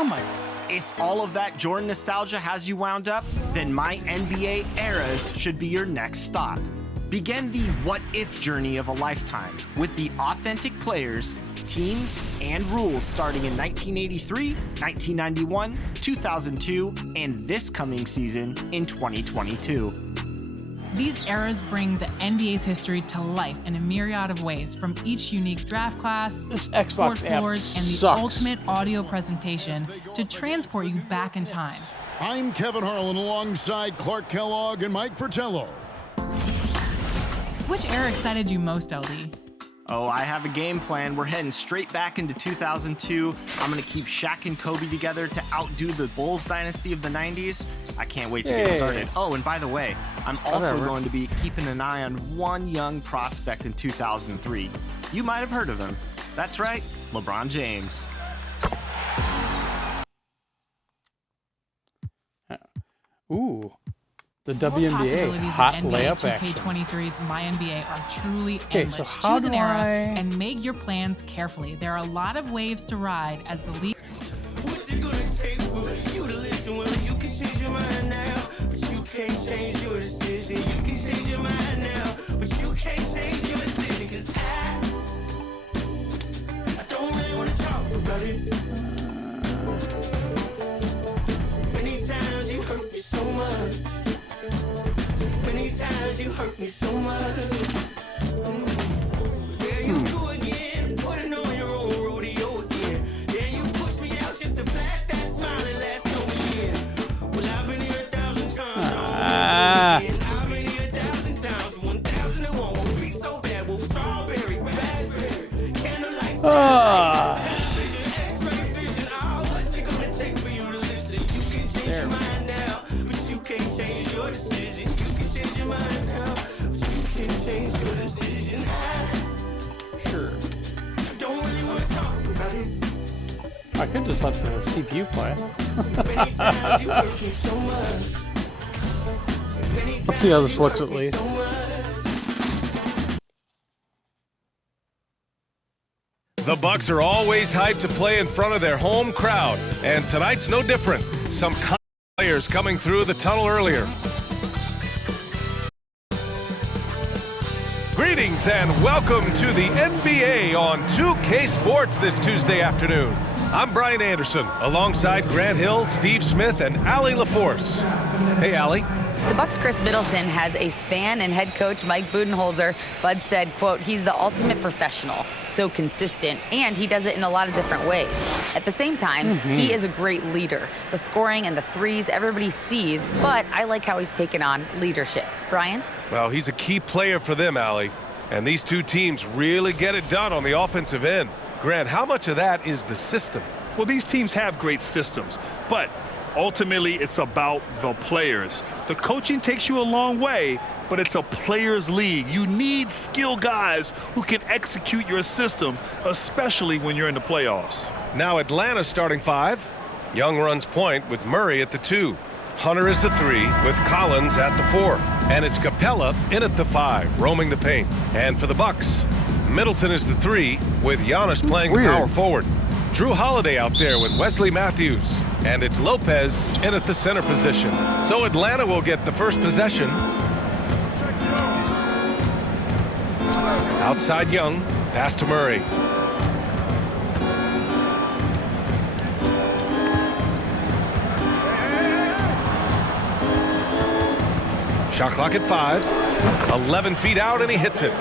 Oh my. If all of that Jordan nostalgia has you wound up, then My NBA Eras should be your next stop. Begin the what-if journey of a lifetime with the authentic players, teams, and rules starting in 1983, 1991, 2002, and this coming season in 2022. These eras bring the NBA's history to life in a myriad of ways, from each unique draft class, This court Xbox app floors, and the sucks. ultimate audio presentation to transport you back in time. I'm Kevin Harlan alongside Clark Kellogg and Mike Fratello. Which era excited you most, LD? Oh, I have a game plan. We're heading straight back into 2002. I'm going to keep Shaq and Kobe together to outdo the Bulls dynasty of the 90s. I can't wait to get started. Oh, and by the way, I'm also going to be keeping an eye on one young prospect in 2003. You might have heard of him. That's right, LeBron James. Ooh. The The WNBA possibilities hot of layup action. NBA2k23's My NBA are truly Okay, endless. so how Choose an do era I- and make your plans carefully. There are a lot of waves to ride as the league. What's it gonna take for you to listen? Well, you can change your mind now, but you can't change your decision. You can change your mind now, but you can't change your decision. 'Cause I don't really wanna talk about it. Many times you hurt me so much. Many times you hurt me so much. There you go again, putting on your own rodeo again. Yeah, you pushed me out just to flash that smile and last on me in. Well, I've been here 1,000 times. I've been here 1,000 times. 1,001 won't be so bad. Well, strawberry, raspberry, candlelight. X-ray vision. Oh, what's it gonna take for you to listen? You can change your mind now, but you can't change your decision. You can change your mind now, but you can't change your decision. Sure. I don't really want to talk about it. I could just let the CPU play. Many times you hurt me so much. Many Let's see how times this you looks hurt at me least. so much. The Bucks are always hyped to play in front of their home crowd, and tonight's no different. Some players coming through the tunnel earlier. Greetings and welcome to the NBA on 2K Sports this Tuesday afternoon. I'm Brian Anderson, alongside Grant Hill, Steve Smith, and Allie LaForce. Hey, Allie. The Bucks' Chris Middleton has a fan and head coach, Mike Budenholzer. Bud said, quote, he's the ultimate professional, so consistent, and he does it in a lot of different ways. At the same time, he is a great leader. The scoring and the threes, everybody sees, but I like how he's taken on leadership. Brian? Well, he's a key player for them, Allie. And these two teams really get it done on the offensive end. Grant, how much of that is the system? Well, these teams have great systems, but ultimately it's about the players. The coaching takes you a long way, but it's a players' league. You need skilled guys who can execute your system, especially when you're in the playoffs. Now Atlanta's starting five. Young runs point with Murray at the 2. Hunter is the 3 with Collins at the 4. And it's Capella in at the 5, roaming the paint. And for the Bucks, Middleton is the 3 with Giannis playing power forward. Drew Holiday out there with Wesley Matthews. And it's Lopez in at the center position. So Atlanta will get the first possession. Outside Young, pass to Murray. Shot clock at 5. 11 feet out, and he hits it.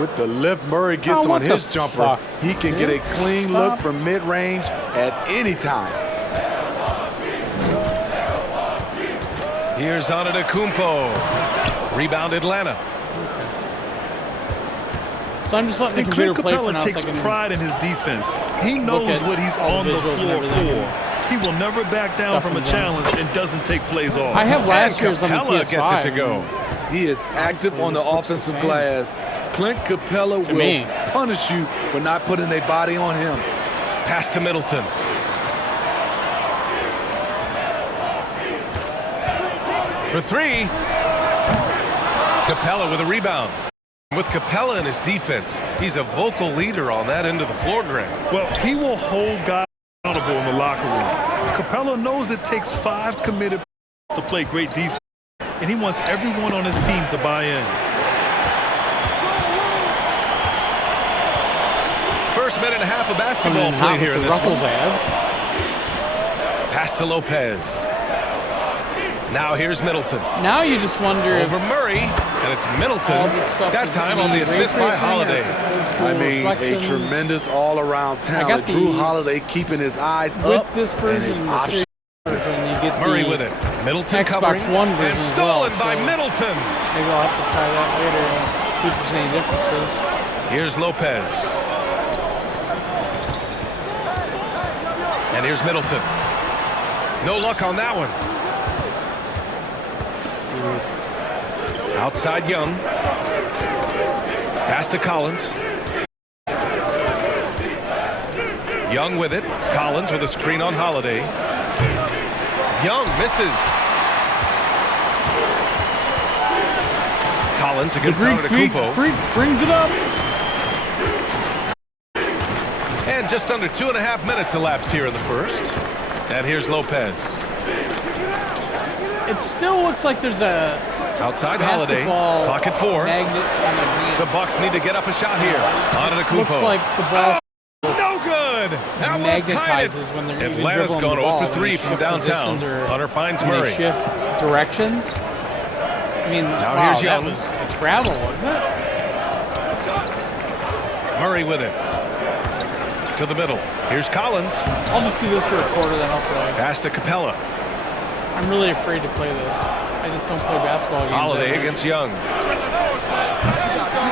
With the lift Murray gets on his jumper, he can get a clean look from mid-range at any time. Here's Antetokounmpo. Rebound Atlanta. So I'm just letting the And computer Clint play for Capella now. takes so I can pride in his defense. He knows at what he's all on the the visuals and floor everything. for. He will never back down Stuff from a in the zone. challenge and doesn't take plays off. I have last And year's on the Capella PS5. gets it to go. He is active on the this looks the offensive same. glass. Clint Capella will me. punish you for not putting a body on him. Pass to Middleton. For 3. Capella with a rebound. With Capella in his defense, he's a vocal leader on that end of the floor, Grant. Well, he will hold guys accountable in the locker room. Capella knows it takes 5 committed to play great defense, and he wants everyone on his team to buy in. First minute and a half of basketball played here in this Ruffles one. ads. Pass to Lopez. Now here's Middleton. Now you just wonder if Over Murray, and it's Middleton. all this stuff That is time in on the ray assist by tracing or Holiday. if it's old school I mean, a reflections. tremendous all-around talent. the- Drew Holiday keeping his eyes With up this and version, his the options. series version, you get Murray the with it. Middleton Xbox covering. One version And as well, stolen by so Middleton. maybe I'll have to try that later and see if there's any differences. Here's Lopez. And here's Middleton. No luck on that one. Outside Young. Pass to Collins. Young with it. Collins with a screen on Holiday. Young misses. Collins The against Greek Antetokounmpo. freak brings it up. And just under 2.5 minutes elapsed here in the first. And here's Lopez. It still looks like there's a Outside Holiday. basketball Clock at 4. magnet on their hand. The Bucks need to get up a shot here. Antetokounmpo. Looks like the ball No good. Now we'll tie it. magnetizes when they're even Atlanta's dribbling gone the 0 ball, for when 3 they from shift downtown. positions or Hunter finds when they Murray. shift directions. I mean, Now wow, here's that Young. was a travel, wasn't it? Murray with it. To the middle. Here's Collins. I'll just do this for a quarter, then I'll play. Pass to Capella. I'm really afraid to play this. I just don't play basketball games. Holiday ever. against Young.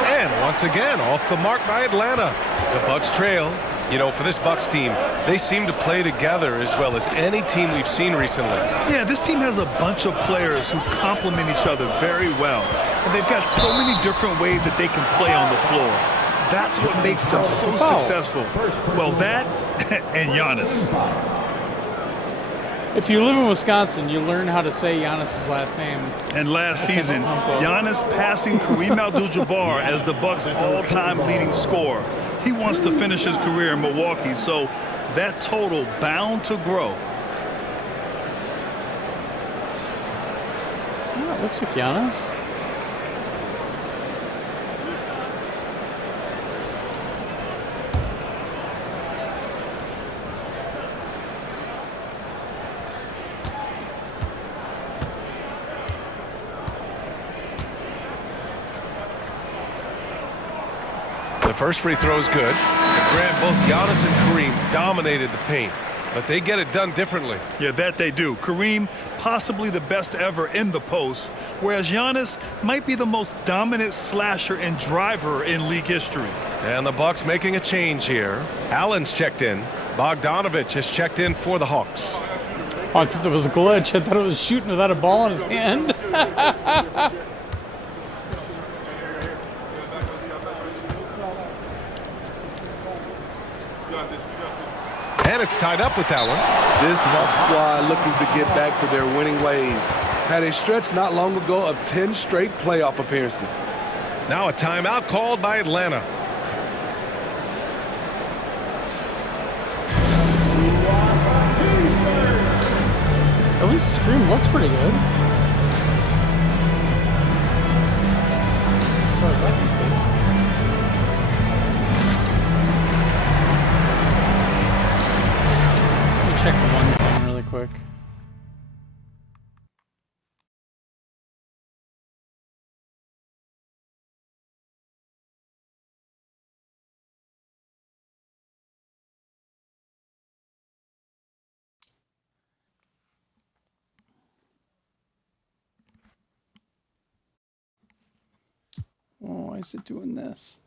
And once again, off the mark by Atlanta. The Bucks trail. You know, for this Bucks team, they seem to play together as well as any team we've seen recently. Yeah, this team has a bunch of players who complement each other very well. And they've got so many different ways that they can play on the floor. That's what makes them so successful. Well, that and Giannis. If you live in Wisconsin, you learn how to say Giannis' last name. And last season, Giannis passing Kareem Abdul-Jabbar as the Bucks' all-time leading scorer. He wants to finish his career in Milwaukee, so that total bound to grow. Yeah, it looks like Giannis. The first free throw is good. Grant, both Giannis and Kareem dominated the paint, but they get it done differently. Yeah, that they do. Kareem, possibly the best ever in the post, whereas Giannis might be the most dominant slasher and driver in league history. And the Bucks making a change here. Allen's checked in. Bogdanovich has checked in for the Hawks. Oh, I thought that was a glitch. I thought it was shooting without a ball in his hand. And it's tied up with that one. This Bucks squad looking to get back to their winning ways. Had a stretch not long ago of 10 straight playoff appearances. Now a timeout called by Atlanta. At least the stream looks pretty good. As far as I can see. Let me check the one thing really quick. Oh, why is it doing this?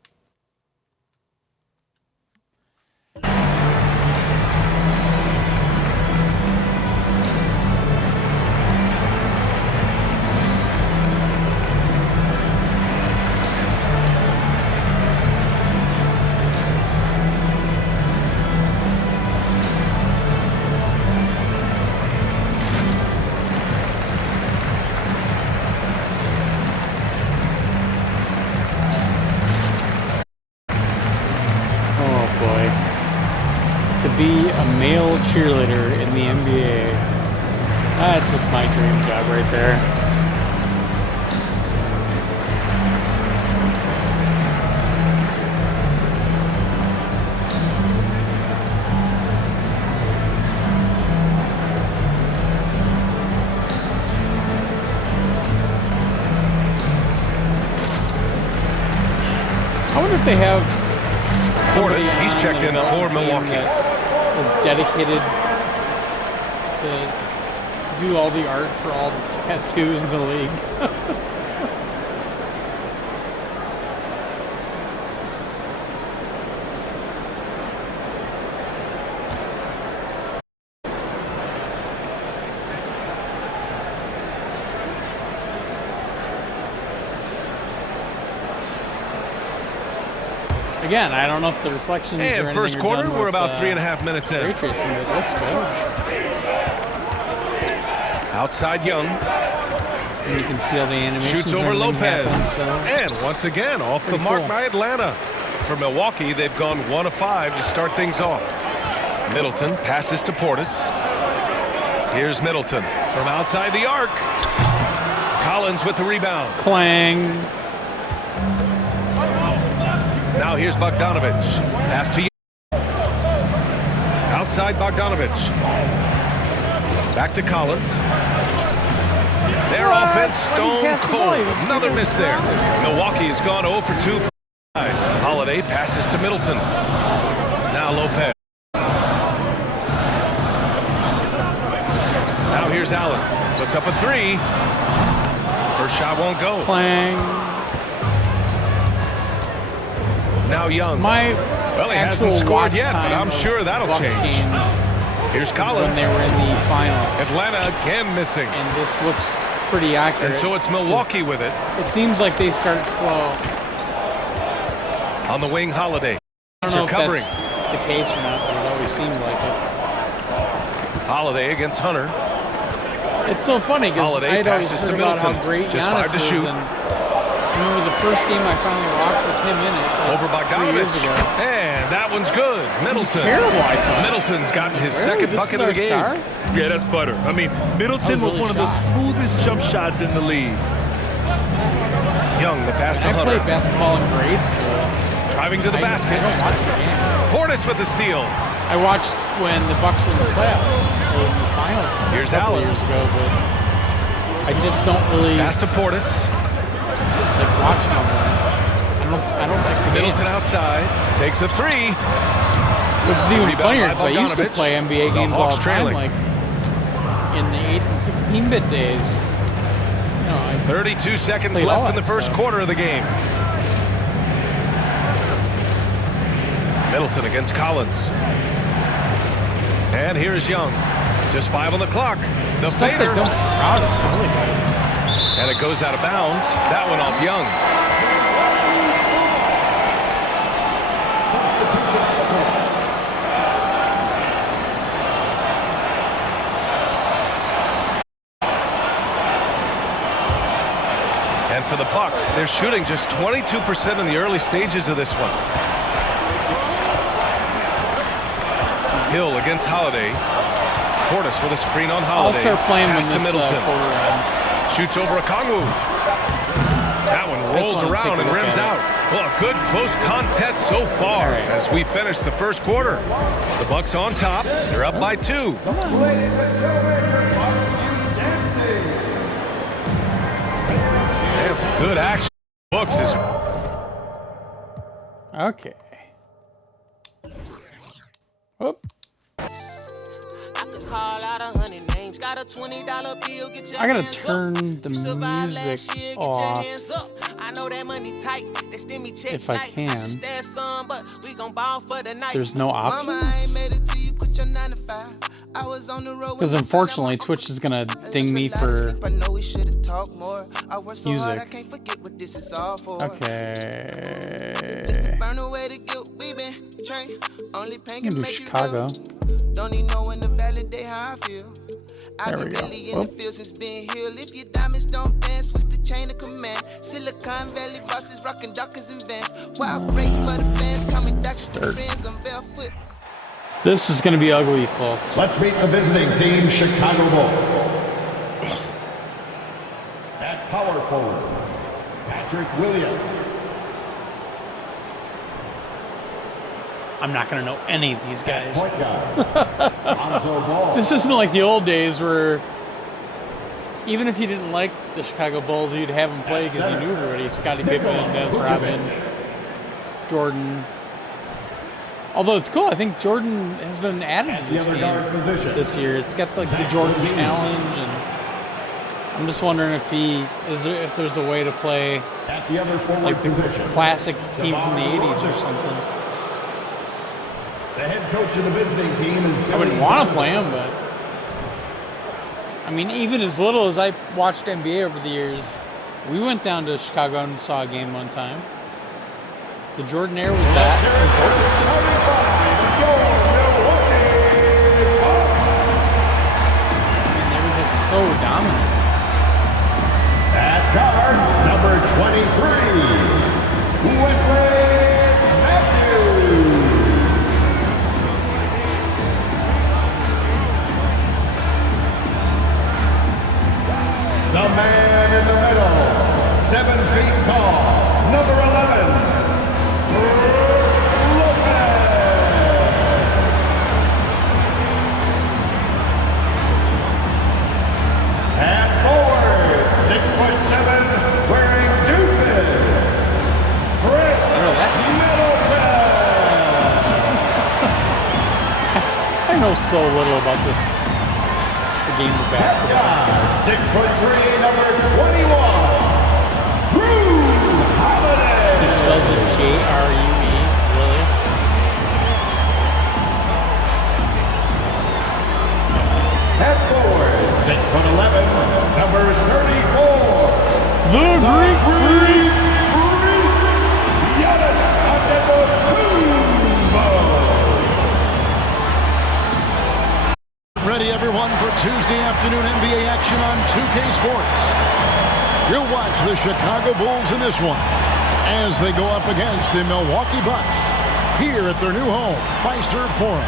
be a male cheerleader in the NBA. That's just my dream job right there. I wonder if they have somebody Portis, he's on checked the in for development team Milwaukee. that is dedicated to do all the art for all the tattoos in the league. Again, I don't know if the reflections And or first anything are quarter, done we're with, about 3.5 minutes in. ray tracing, but it looks good. Outside Young. And you can see all the animations. Shoots and over everything Lopez. happen, so. And once again, off the Pretty mark cool. by Atlanta. For Milwaukee, they've gone 1 of 5 to start things off. Middleton passes to Portis. Here's Middleton from outside the arc. Collins with the rebound. Clang. Now here's Bogdanovich. Pass to Young. Outside Bogdanovich. Back to Collins. Their offense stone cold. Another miss there. Milwaukee has gone 0 for 2 from the side. Holiday passes to Middleton. Now Lopez. Now here's Allen. Puts up a 3. First shot won't go. Clang. Now Young. My Well, he hasn't actual scored watch yet, but time I'm of sure that'll Bucks change. games Here's when Collins. they were in the finals. Atlanta again missing. And this looks pretty accurate. And so it's Milwaukee with it. It seems like they start slow. On the wing, Holiday. I don't know if covering. that's the case or not, but it always seemed like it. Holiday against Hunter. It's so funny because Holiday I'd always passes heard to about Middleton. how great Just Giannis 5 to is, shoot. and I remember the first game I finally watched with him in it. Like Over 3 years Bogdanovich. ago. And that one's good. Middleton. Terrible, I thought. Middleton's gotten his Really? second This bucket is of the our game. star? Yeah, that's butter. I mean, Middleton was really one of the shocked. smoothest jump shots in the league. Young, the pass to I Hunter. played basketball in grade school. Driving to the I basket. don't watch the game. Portis with the steal. I watched when the Bucks were in the playoffs, or in the finals Here's a couple Allen. years ago, but I just don't really Pass to Portis. like watch no more. I don't like the Middleton game. outside. Takes a 3. Which is even Rebound funnier by because I used to Bogdanovich. play NBA The games all Hawks the time, trailing. like in the 8 and 16-bit days. You know, I 32 seconds played all left in the that first stuff. quarter of the game. Middleton against Collins. And here's Young. Just 5 on the clock. The Stuff fader. that don't crowd is really good. And it goes out of bounds. That went off Young. And for the Bucks, they're shooting just 22% in the early stages of this one. Hill against Holiday. Portis with a screen on I'll Holiday. start playing Pass when to this Middleton. quarter ends. Shoots over Okongwu. That one rolls wanna around take a and look rims at out. Well, a good close contest so far All right. as we finish the first quarter. The Bucks on top. They're up by 2. And some good action. Bucks is Okay. Whoop. I gotta turn the music off if I can. There's no options? Because unfortunately, Twitch is gonna ding me for music. Okay. I'm gonna do Chicago. Don't even know when to validate how I feel. There we go. Whoop. If your diamonds don't dance, what's the chain of command? Silicon Valley bosses rocking Dockers and Vans. Wild break for the fans, coming Dockers and friends, I'm barefoot. This is going to be ugly, folks. Let's meet the visiting team, Chicago Bulls. At power forward, Patrick Williams. I'm not going to know any of these guys. Point guard, Lonzo Ball. This isn't like the old days where even if you didn't like the Chicago Bulls, you'd have them play because you knew everybody. Scottie Pippen, Dennis Rodman, Jordan. Although it's cool, I think Jordan has been added to this game this year. It's got like the Jordan Challenge, and I'm just wondering if if there's a way to play like the classic team from the '80s or something. The head coach of the visiting team is. I wouldn't want to play him, but I mean, even as little as I watched NBA over the years, we went down to Chicago and saw a game one time. The Jordan era was that important. I mean, they were just so dominant. At guard, number 23, Wesley Matthews. The man in the middle, 7 feet tall, number 11. And forward, 6'7", wearing deuces, Chris Middleton. I know so little about the game of basketball. 6'3", number 21, Drew Holiday. He spells it J-R-U-E, really? Head forward, 6'11", number 34. The Greek Freak! Giannis Antetokounmpo. Ready, everyone, for Tuesday afternoon NBA action on 2K Sports. You'll watch the Chicago Bulls in this one as they go up against the Milwaukee Bucks here at their new home, Fiserv Forum.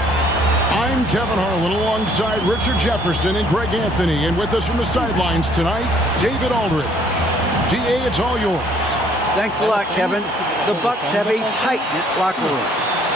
I'm Kevin Harlan alongside Richard Jefferson and Greg Anthony, and with us from the sidelines tonight, David Aldridge. DA, it's all yours. Thanks a lot, Kevin. The Bucks have a tight-knit locker room.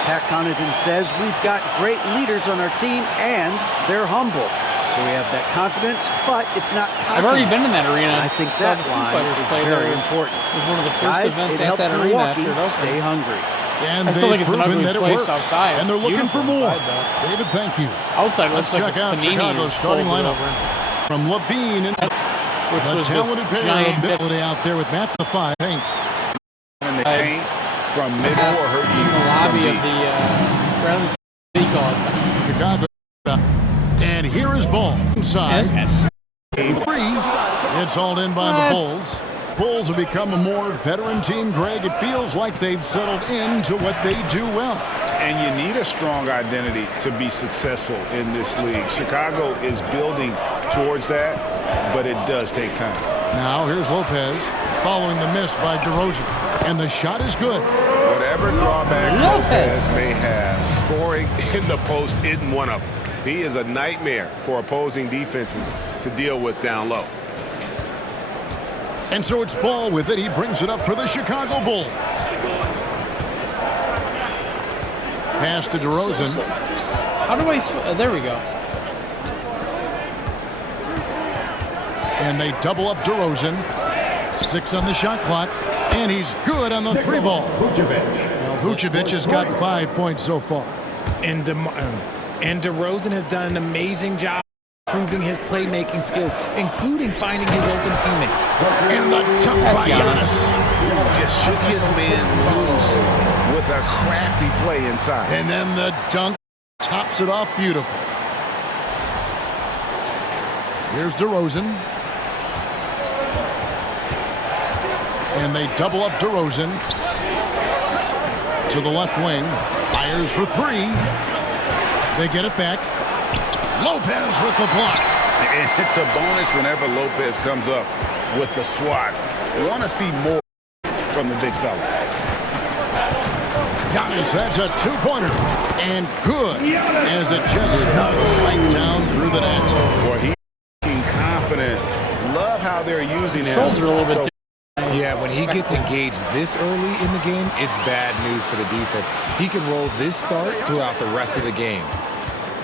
Pat Connaughton says we've got great leaders on our team, and they're humble. So we have that confidence, but it's not confidence. I've already been in that arena. I think that line is very important. It was one of the first Guys, events it at helps that arena Milwaukee after it opened. stay hungry. And I still think they've it's an proven ugly that it place works, outside. and they're It's looking for more. inside, David, thank you. Outside Let's looks check like out Panini Chicago's is starting folded lineup. over. From Levine and Which the was talented this pair giant of ability out there with Matt the Five Paint. In the paint from middle or hurt you in the lobby from of the Brown League all the time. Chicago. And here is Ball inside. Yes. Three. It's hauled in by the Bulls. Bulls have become a more veteran team, Greg. It feels like they've settled into what they do well. And you need a strong identity to be successful in this league. Chicago is building towards that, but it does take time. Now here's Lopez following the miss by DeRozan. And the shot is good. Whatever drawbacks Lopez may have, scoring in the post isn't one of them. He is a nightmare for opposing defenses to deal with down low. And so it's Ball with it. He brings it up for the Chicago Bulls. Pass to DeRozan. How do I... there we go. And they double up DeRozan. 6 on the shot clock. And he's good on the 3 ball. Vucevic has got 5 points so far. And DeRozan has done an amazing job improving his playmaking skills, including finding his open teammates. And the jump by Giannis. Just shook his man loose with a crafty play inside. And then the dunk tops it off beautiful. Here's DeRozan. And they double up DeRozan. To the left wing. Fires for 3. They get it back. Lopez with the block. It's a bonus whenever Lopez comes up with the swat. We want to see more from the big fella. Giannis, that's a two-pointer. And good, as it just snugs right down through the net. Boy, he's confident. Love how they're using him. Controls are a little bit different. Yeah, when he gets engaged this early in the game, it's bad news for the defense. He can roll this start throughout the rest of the game.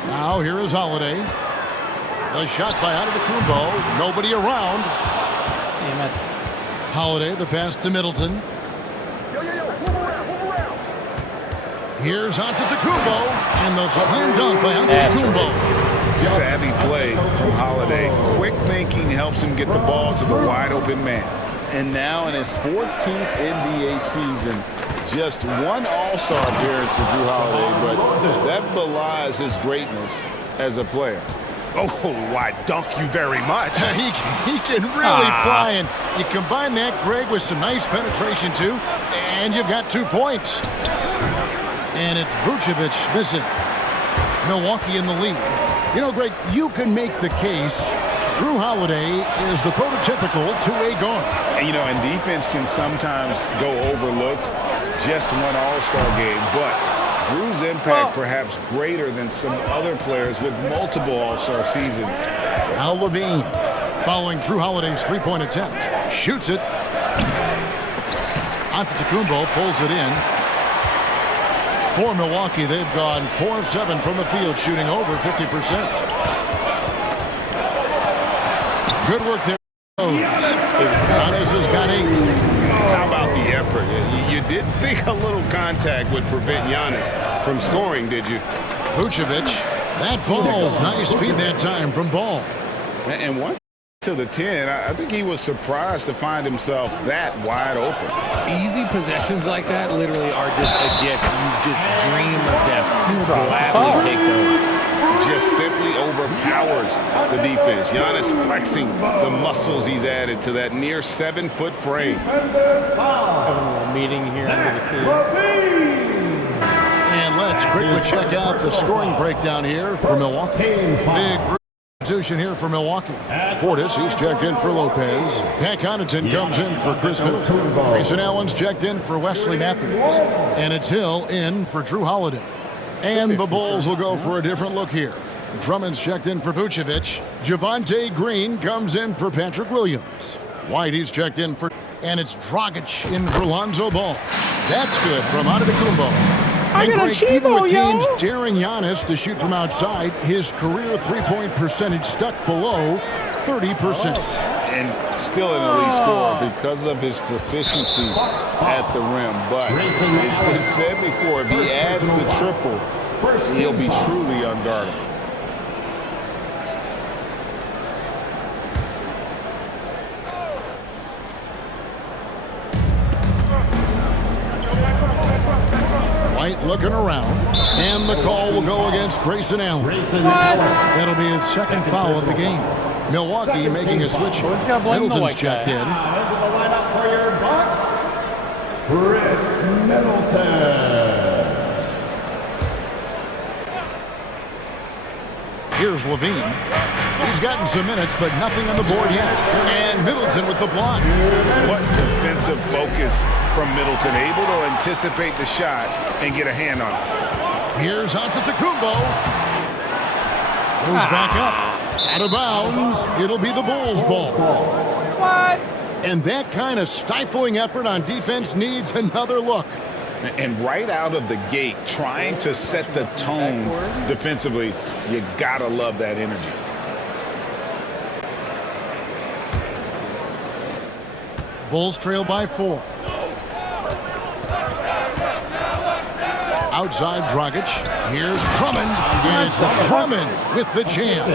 Now here is Holiday. The shot by Antetokounmpo. Nobody around. Damn it. Holiday, the pass to Middleton. Here's Antetokounmpo, and the slam dunk by Antetokounmpo. Savvy play from Holiday. Quick thinking helps him get the ball to the wide open man. And now in his 14th NBA season, just one All-Star appearance for Drew Holiday, but that belies his greatness as a player. Oh, why, dunk you very much. He can really fly, and you combine that, Greg, with some nice penetration, too, and you've got 2 points. And it's Vucevic missing. Milwaukee in the lead. You know, Greg, you can make the case Drew Holiday is the prototypical two-way guard. And, you know, and defense can sometimes go overlooked. Just one All-Star game, but Drew's impact perhaps greater than some other players with multiple All-Star seasons. Now Levine, following Drew Holiday's three-point attempt, shoots it. Antetokounmpo pulls it in. For Milwaukee, they've gone 4 of 7 from the field, shooting over 50%. Good work there. Giannis has got 8. How about the effort? You didn't think a little contact would prevent Giannis from scoring, did you? Vucevic, that falls. Nice feed that time from Ball. And once to the 10, I think he was surprised to find himself that wide open. Easy possessions like that literally are just a gift. You just dream of them. You gladly take those. Just simply overpowers the defense. Giannis flexing the muscles he's added to that near 7-foot frame. Having a little meeting here under the key. And let's quickly check out the scoring breakdown here for Milwaukee. Big substitution here for Milwaukee. Portis, he's checked in for Lopez. Pat Connaughton comes in for Chris Middleton. Grayson Allen's checked in for Wesley Matthews. And it's Hill in for Drew Holiday. And the Bulls will go for a different look here. Drummond's checked in for Vucevic. Javonte Green comes in for Patrick Williams. Whitey's checked in for... And it's Dragic in for Lonzo Ball. That's good from Antetokounmpo. I got a Chivo, teams daring Giannis to shoot from outside, his career three-point percentage stuck below 30%. And still an elite scorer because of his proficiency at the rim. But it's been said before, if he adds the triple, he'll be truly unguardable. White looking around, and the call will go against Grayson Allen. That'll be his second foul of the game. Milwaukee making a switch. Middleton's checked in. Into the lineup for your Bucks, Chris Middleton. Here's Levine. He's gotten some minutes, but nothing on the board yet. And Middleton with the block. What defensive focus from Middleton, able to anticipate the shot and get a hand on it. Here's Antetokounmpo. Goes back up. Out of bounds. It'll be the Bulls' ball. What? And that kind of stifling effort on defense needs another look. And right out of the gate, trying to set the tone defensively, you gotta love that energy. Bulls trail by 4. Outside Dragic. Here's Drummond. And it's Drummond with the jam.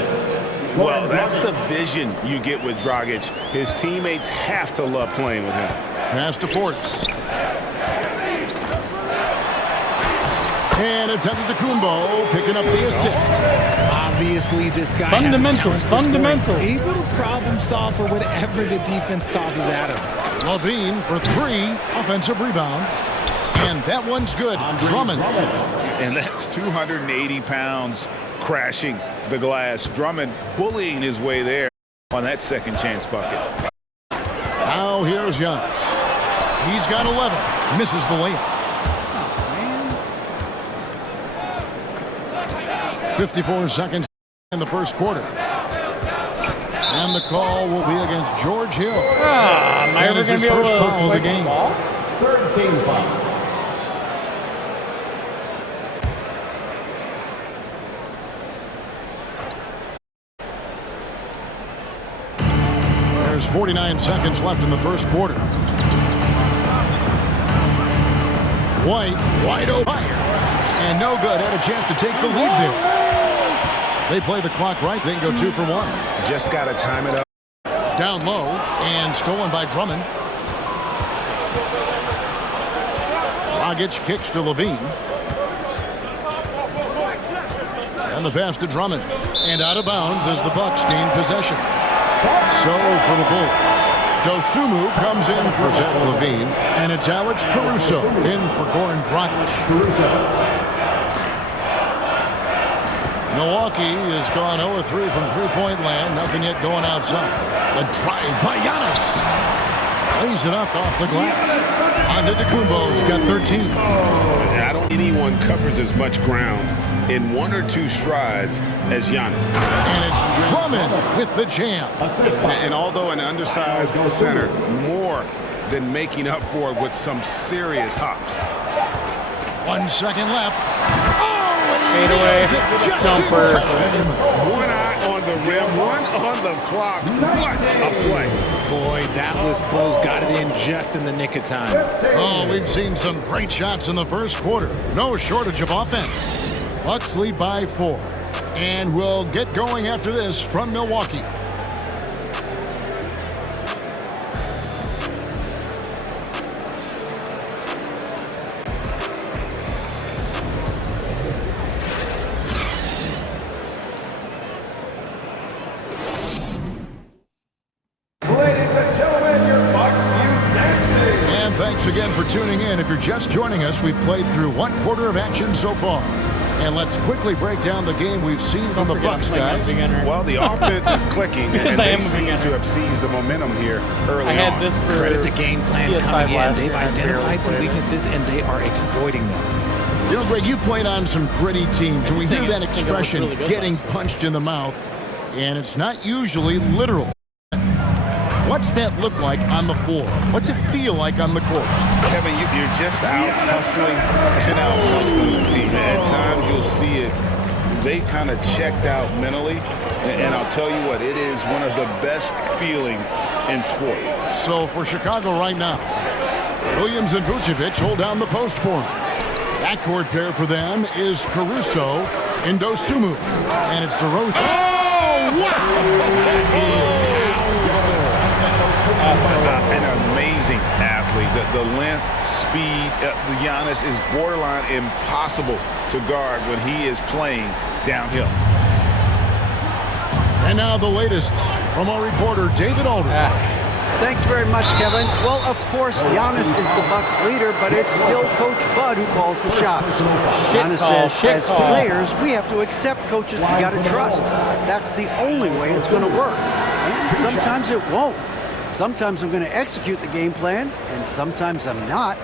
Well, that's the vision you get with Dragic. His teammates have to love playing with him. Pass to Portis. And it's Antetokounmpo picking up the assist. Obviously, this guy fundamentals, fundamentals. Able to problem solve for whatever the defense tosses at him. Levine for 3, offensive rebound. And that one's good. Drummond. And that's 280 pounds crashing the glass. Drummond bullying his way there on that second chance bucket. Now here's Giannis. He's got 11. Misses the layup. 54 seconds in the first quarter. And the call will be against George Hill. Am I ever going to be able to foul of the swipe game. the ball? Third team foul. There's 49 seconds left in the first quarter. White, wide open. And no good. Had a chance to take the lead there. They play the clock right. They can go 2 for 1. Just got to time it up. Down low and stolen by Drummond. Dragic kicks to Levine. And the pass to Drummond. And out of bounds as the Bucks gain possession. So for the Bulls, Dosunmu comes in for Zach Levine, and it's Alex Caruso in for Goran Dragic. Milwaukee has gone 0-3 from three-point land. Nothing yet going outside. The drive by Giannis. Lays it up off the glass. Antetokounmpo's got 13. I don't think anyone covers as much ground in 1 or 2 strides as Giannis. And it's Drummond with the jam. And although an undersized center, more than making up for it with some serious hops. 1 second left. Fade away. Jumper. One eye on the rim, one on the clock. What a play. Boy, that was close. Got it in just in the nick of time. Oh, we've seen some great shots in the first quarter. No shortage of offense. Bucks lead by 4. And we'll get going after this from Milwaukee. Thanks again for tuning in. If you're just joining us, we've played through 1 quarter of action so far. And let's quickly break down the game we've seen from the Bucks, guys. Well, the offense is clicking, and they seem to have seized the momentum here early on. I had this for Credit the game plan PS5 coming in. last They've year, I barely identified some played it. weaknesses, and they are exploiting them. You know, Greg, you played on some gritty teams, and we hear that I think it was expression, really good getting last year. punched in the mouth, and it's not usually literal. What's that look like on the floor? What's it feel like on the court? Kevin, you're just out hustling and out hustling the team. At times you'll see it. They kind of checked out mentally. And I'll tell you what, it is one of the best feelings in sport. So for Chicago right now, Williams and Vucevic hold down the post for him. Backcourt pair for them is Caruso and Dosunmu. And it's DeRozan. Oh, wow! An amazing athlete. The length, speed, the Giannis is borderline impossible to guard when he is playing downhill. And now the latest from our reporter, David Aldridge. Thanks very much, Kevin. Well, of course, Giannis is the Bucks leader, but it's still Coach Bud who calls the shots. Giannis says, as players, we have to accept coaches we got to trust. That's the only way it's going to work. And sometimes it won't. Sometimes I'm going to execute the game plan, and sometimes I'm not.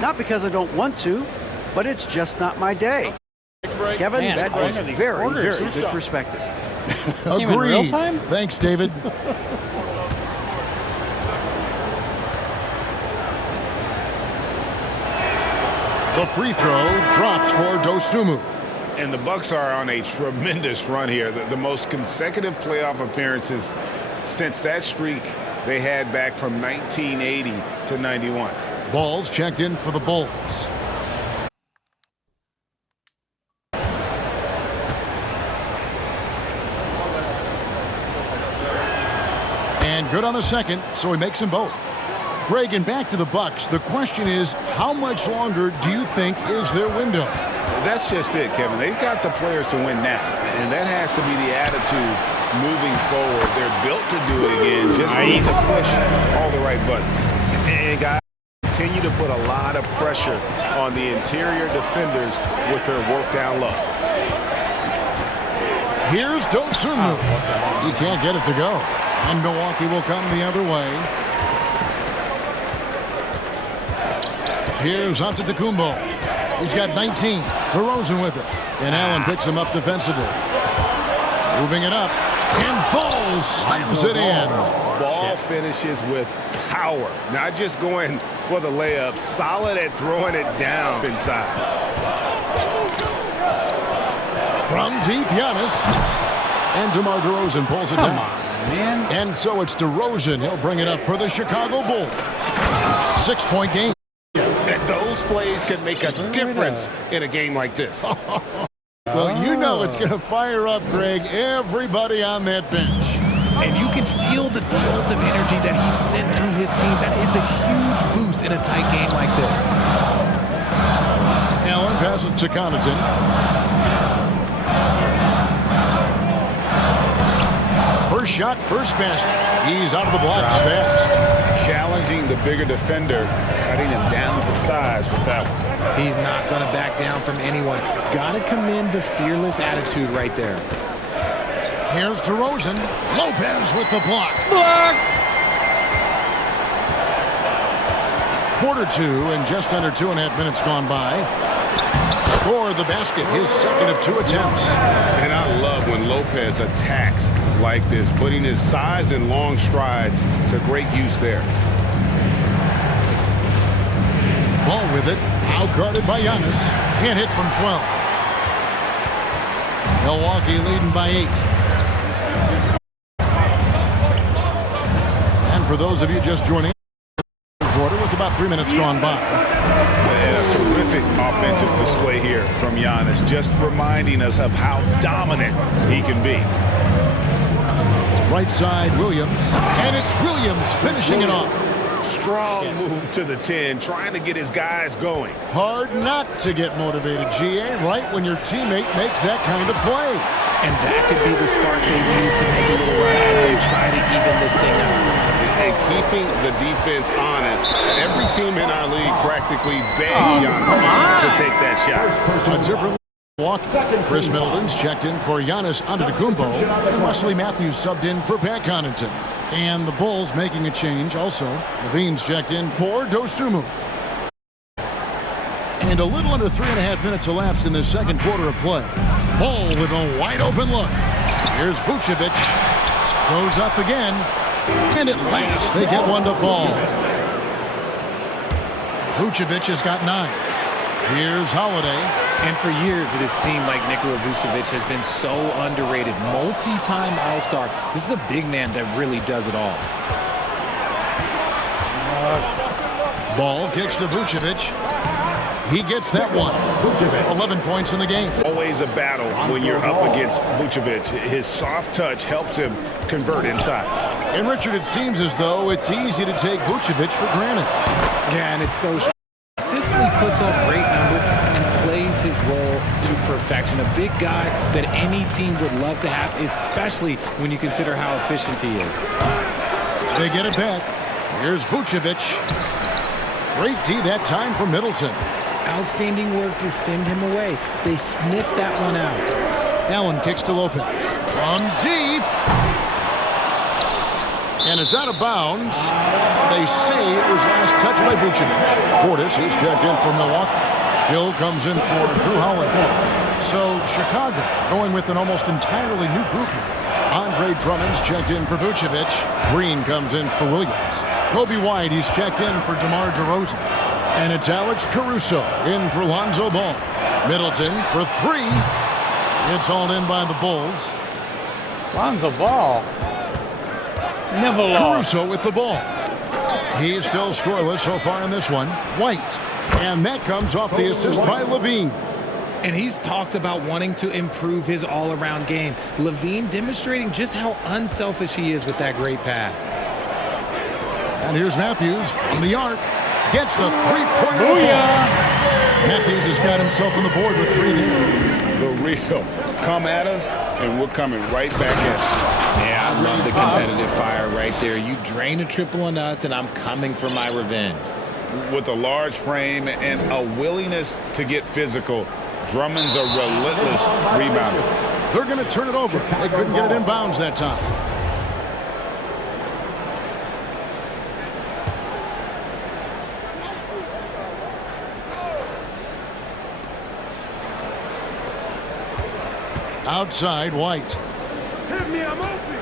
Not because I don't want to, but it's just not my day. Kevin, Man, that was very, very good perspective. Agreed. Thanks, David. The free throw drops for Dosunmu. And the Bucks are on a tremendous run here. The most consecutive playoff appearances since that streak they had back from 1980 to 91. Balls checked in for the Bulls. And good on the second, so he makes them both. Greg, and back to the Bucks. The question is, how much longer do you think is their window? That's just it, Kevin. They've got the players to win now, and that has to be the attitude moving forward. They're built to do it again. Just need to push all the right buttons. And guys, continue to put a lot of pressure on the interior defenders with their work down low. Here's Dosunmu. He can't get it to go. And Milwaukee will come the other way. Here's Antetokounmpo. He's got 19. DeRozan with it. And Allen picks him up defensively. Moving it up. And Ball slams it in. Ball finishes with power. Not just going for the layup. Solid at throwing it down inside. From deep, Giannis. And DeMar DeRozan pulls it down. Man. And so it's DeRozan. He'll bring it up for the Chicago Bulls. 6-point game. And those plays can make a difference in a game like this. Well, you know it's going to fire up, Greg, everybody on that bench. And you can feel the jolt of energy that he sent through his team. That is a huge boost in a tight game like this. Allen passes to Connaughton. First shot, first basket. He's out of the blocks fast. Challenging the bigger defender, cutting him down to size with that one. He's not going to back down from anyone. Got to commend the fearless attitude right there. Here's DeRozan. Lopez with the block. Blocked. Quarter two and just under 2.5 minutes gone by. Score the basket, his second of 2 attempts. And I love when Lopez attacks like this, putting his size and long strides to great use there. Ball with it, outguarded by Giannis. Can't hit from 12. Milwaukee leading by 8. And for those of you just joining, quarter with about 3 minutes gone by. And a terrific offensive display here from Giannis, just reminding us of how dominant he can be. Right side, Williams. And it's Williams finishing it off. Strong move to the 10, trying to get his guys going. Hard not to get motivated, GA, right when your teammate makes that kind of play. And that could be the spark they need to make a little run as they try to even this thing out. And keeping the defense honest, every team in our league practically begs Giannis to take that shot. A different walk. Chris Middleton's checked in for Giannis Antetokounmpo. Wesley Matthews subbed in for Pat Connaughton. And the Bulls making a change also. Levine's checked in for Dosunmu. And a little under 3.5 minutes elapsed in the second quarter of play. Ball with a wide open look. Here's Vucevic. Goes up again. And at last they get one to fall. Vucevic has got 9. Here's Holiday. And for years, it has seemed like Nikola Vucevic has been so underrated. Multi-time All-Star. This is a big man that really does it all. Ball kicks to Vucevic. He gets that one. 11 points in the game. Always a battle when you're up against Vucevic. His soft touch helps him convert inside. And Richard, it seems as though it's easy to take Vucevic for granted. Yeah, and it's so consistently puts up great numbers and plays his role to perfection. A big guy that any team would love to have, especially when you consider how efficient he is. They get it back. Here's Vucevic. Great D that time from Middleton. Outstanding work to send him away. They sniffed that one out. Allen kicks to Lopez. From deep. And it's out of bounds. They say it was last touched by Vucevic. Portis is checked in for Milwaukee. Hill comes in for Drew Holiday. So Chicago going with an almost entirely new group here. Andre Drummond's checked in for Vucevic. Green comes in for Williams. Kobe White, he's checked in for DeMar DeRozan. And it's Alex Caruso in for Lonzo Ball. Middleton for 3. It's hauled in by the Bulls. Lonzo Ball. Never lost. Caruso with the ball. He's still scoreless so far in this one. White. And that comes off the assist by Levine. And he's talked about wanting to improve his all-around game. Levine demonstrating just how unselfish he is with that great pass. And here's Matthews from the arc. Gets the three-pointer. Matthews has got himself on the board with 3 there. The real. Come at us, and we're coming right back at you. Yeah, I love the competitive fire right there. You drain a triple on us, and I'm coming for my revenge. With a large frame and a willingness to get physical, Drummond's a relentless rebounder. They're going to turn it over. They couldn't get it in bounds that time. Outside, White. Hit me, I'm open.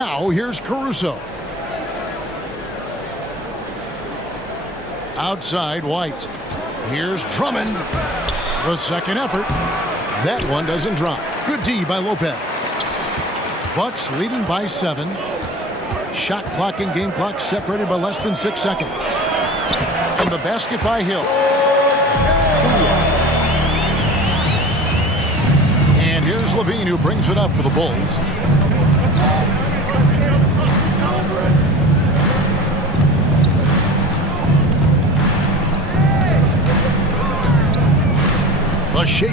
Now here's Caruso. Outside, White. Here's Drummond. The second effort. That one doesn't drop. Good D by Lopez. Bucks leading by 7. Shot clock and game clock separated by less than 6 seconds. And the basket by Hill. And here's Levine, who brings it up for the Bulls. The shake.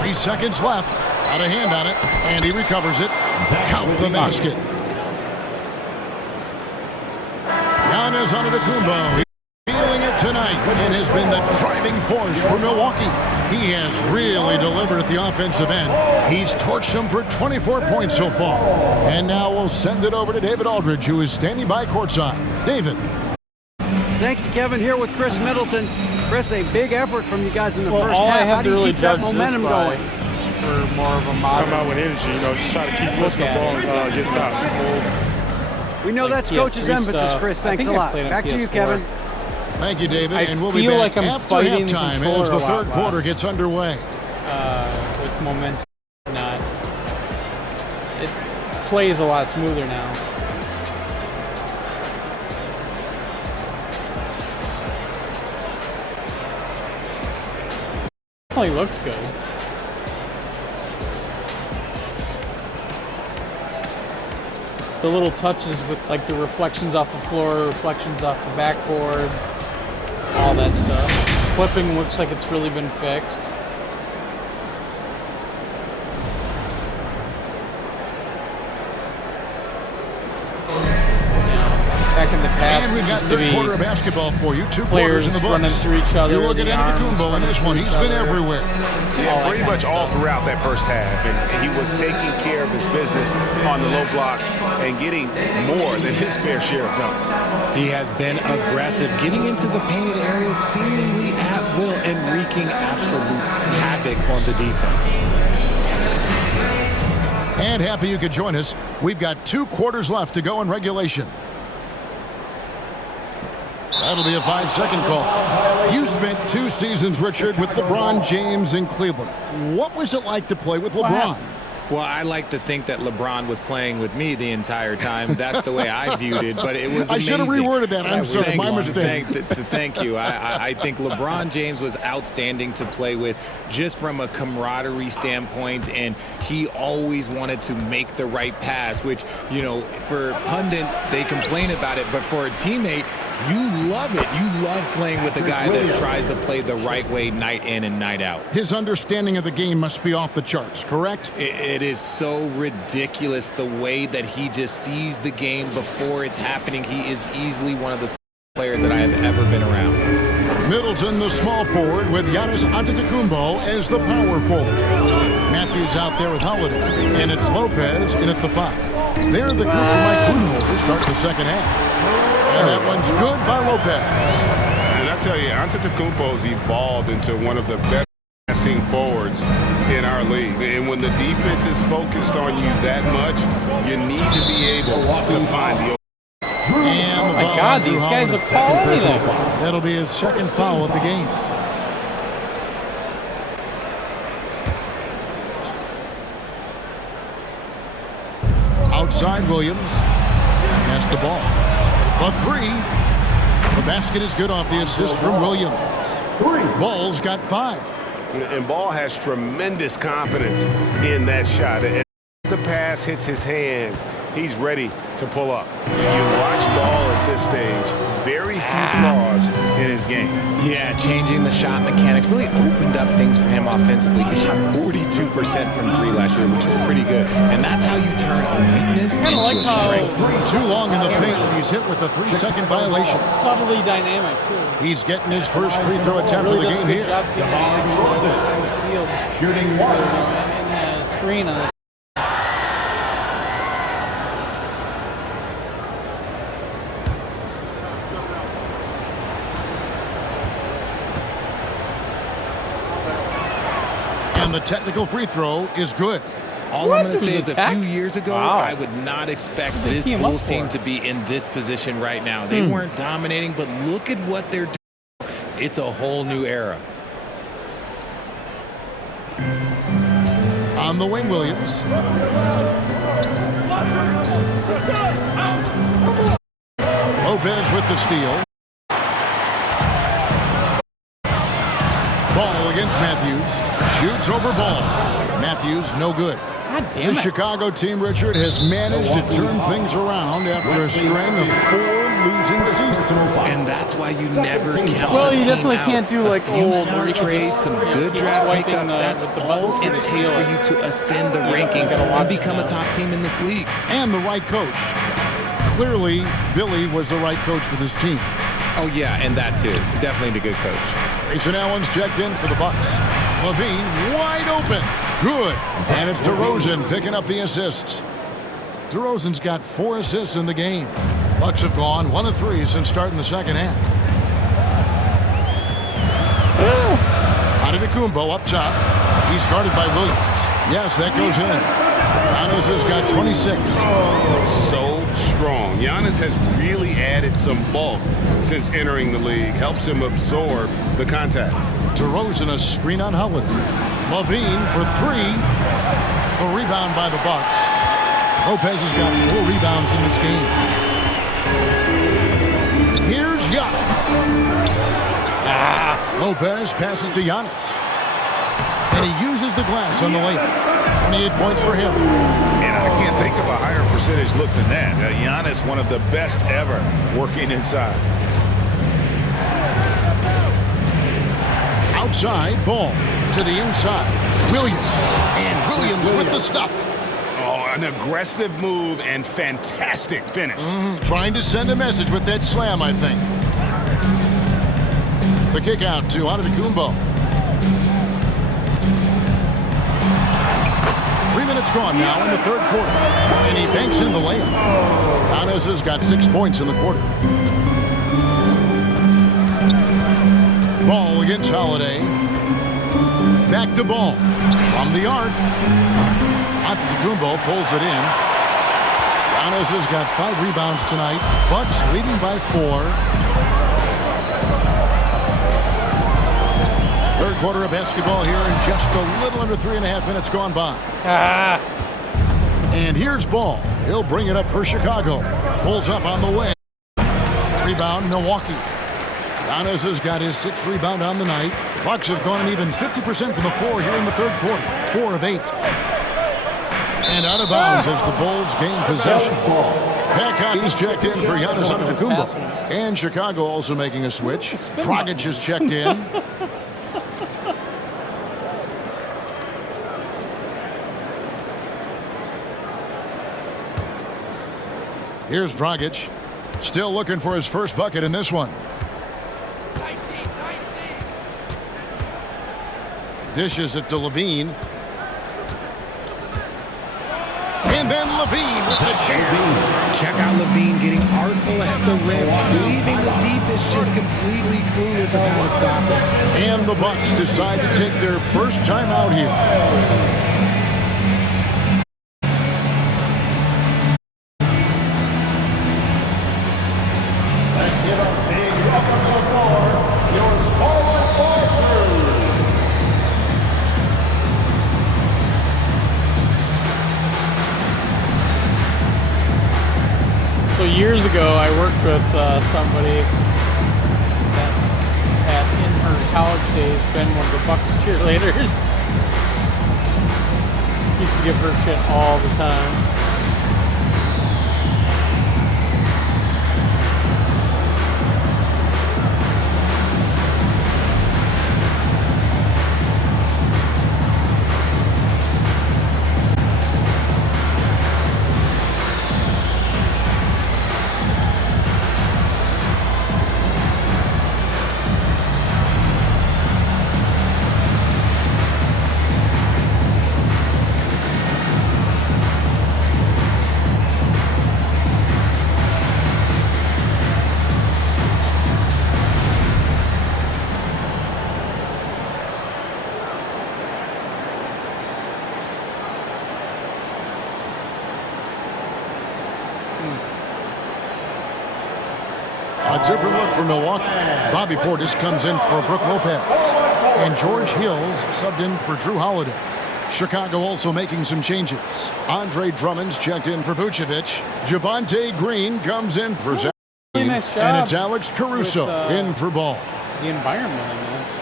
3 seconds left. Got a hand on it, and he recovers it. Count the basket. Giannis Antetokounmpo, feeling it tonight, and has been the driving force for Milwaukee. He has really delivered at the offensive end. He's torched them for 24 points so far. And now we'll send it over to David Aldridge, who is standing by courtside. David. Thank you, Kevin. Here with Chris Middleton. Chris, a big effort from you guys in the first all half. I have How do to you really keep that judge momentum this by going? For more of a modern. Come out with energy, just try to keep pushing the ball and get stops. We know that's Coach's emphasis, Chris. Thanks a lot. Back to you, Kevin. Thank you, David. And we'll be feel back like I'm after fighting the halftime controller as the a lot third quarter less. gets underway. With momentum, not. It plays a lot smoother now. Definitely looks good. The little touches with like the reflections off the floor, reflections off the backboard, all that stuff. Clipping looks like it's really been fixed. Back in the past, And we've got used to third be quarter of basketball for you. 2 players quarters in the books. running through each other. You look at the arms Antetokounmpo in this one. running He's through been each other. everywhere. Yeah, pretty much all throughout that first half. And he was taking care of his business on the low blocks and getting more than his fair share of dunks. He has been aggressive, getting into the painted areas seemingly at will and wreaking absolute havoc on the defense. And happy you could join us. We've got 2 quarters left to go in regulation. That'll be a 5-second call. You spent 2 seasons, Richard, with LeBron James in Cleveland. What was it like to play with LeBron? Well, I like to think that LeBron was playing with me the entire time. That's the way I viewed it, but it was amazing. I should have reworded that. I'm sorry, my mistake. Thank you. I think LeBron James was outstanding to play with just from a camaraderie standpoint, and he always wanted to make the right pass, which, for pundits, they complain about it, but for a teammate, you love it. You love playing with a guy that tries to play the right way night in and night out. His understanding of the game must be off the charts, correct? It is so ridiculous the way that he just sees the game before it's happening. He is easily one of the players that I have ever been around. Middleton, the small forward, with Giannis Antetokounmpo as the power forward. Matthews out there with Holiday, and it's Lopez in at the 5. They're the group for Mike Budenholzer start the second half. And that one's good by Lopez. And I tell you, Antetokounmpo's evolved into one of the better passing forwards in our league. And when the defense is focused on you that much, you need to be able to find the And the my foul God, on Drew these guys Holiday. are calling anything. That'll be his second foul of the game. Outside Williams. Pass the ball. The 3. The basket is good off the assist from Williams. Ball's got 5. And Ball has tremendous confidence in that shot. As the pass hits his hands, he's ready to pull up. You watch Ball at this stage, very few flaws in his game. Yeah, changing the shot mechanics really opened up things for him offensively. He shot 42% from 3 last year, which is pretty good. And that's how you turn a weakness into a strength. Too long in the paint. He's hit with a 3-second violation. Subtly dynamic, too. He's getting his first free throw attempt of the game here. Shooting 1. In the screen on the And the technical free throw is good. All I'm going to say is a few years ago, I would not expect this Bulls team to be in this position right now. They weren't dominating, but look at what they're doing. It's a whole new era. On the wing, Williams. Lopez with the steal. Ball against Matthews. Shoots over Ball. Matthews, no good. The Chicago team, Richard, has managed to turn things around after a string of 4 losing seasons. And that's why you never count Well, you a team definitely out. can't do like a few old smart trades, some good draft pickups. That's all it takes for you to ascend the rankings and become a top team in this league. And the right coach. Clearly, Billy was the right coach for this team. Oh, yeah, and that too. Definitely the good coach. Grayson Allen's checked in for the Bucks. Levine wide open. Good. And it's DeRozan picking up the assists. DeRozan's got 4 assists in the game. Bucks have gone 1 of 3 since starting the second half. Antetokounmpo up top. He's guarded by Williams. Yes, that goes in. Giannis has got 26. So strong. Giannis has really added some bulk since entering the league. Helps him absorb the contact. DeRozan a screen on Holiday. Levine for 3. The rebound by the Bucks. Lopez has got 4 rebounds in this game. Here's Giannis. Lopez passes to Giannis. And he uses the glass on the layup. 28 points for him. And I can't think of a higher percentage look than that. Giannis, one of the best ever working inside. Outside, Ball to the inside. Williams. And Williams with the stuff. Oh, an aggressive move and fantastic finish. Trying to send a message with that slam, I think. The kick out to Antetokounmpo. 3 minutes gone now in the third quarter. And he banks in the layup. Giannis has got 6 points in the quarter. Ball against Holiday. Back to Ball. From the arc. Antetokounmpo pulls it in. Giannis has got 5 rebounds tonight. Bucks leading by 4. Third quarter of basketball here in just a little under 3.5 minutes gone by. And here's Ball. He'll bring it up for Chicago. Pulls up on the way. Rebound, Milwaukee. Giannis has got his 6th rebound on the night. The Bucks have gone an even 50% from the floor here in the third quarter. 4 of 8. And out of bounds as the Bulls gain possession. Hancock is checked in for Giannis Antetokounmpo. And Chicago also making a switch. Dragic is checked in. Here's Dragic. Still looking for his first bucket in this one. Dishes it to Levine. And then Levine with the jam. Check out Levine getting artful at the rim, leaving the defense just completely clueless of how to stop it. And the Bucks decide to take their first time out here. So years ago, I worked with somebody that had, in her college days, been one of the Bucks cheerleaders. Used to give her shit all the time. A different look for Milwaukee. Bobby Portis comes in for Brook Lopez. And George Hills subbed in for Drew Holiday. Chicago also making some changes. Andre Drummond's checked in for Vucevic. Javonte Green comes in for Zach. Really nice job and it's Alex Caruso with, in for Ball. The environment in this.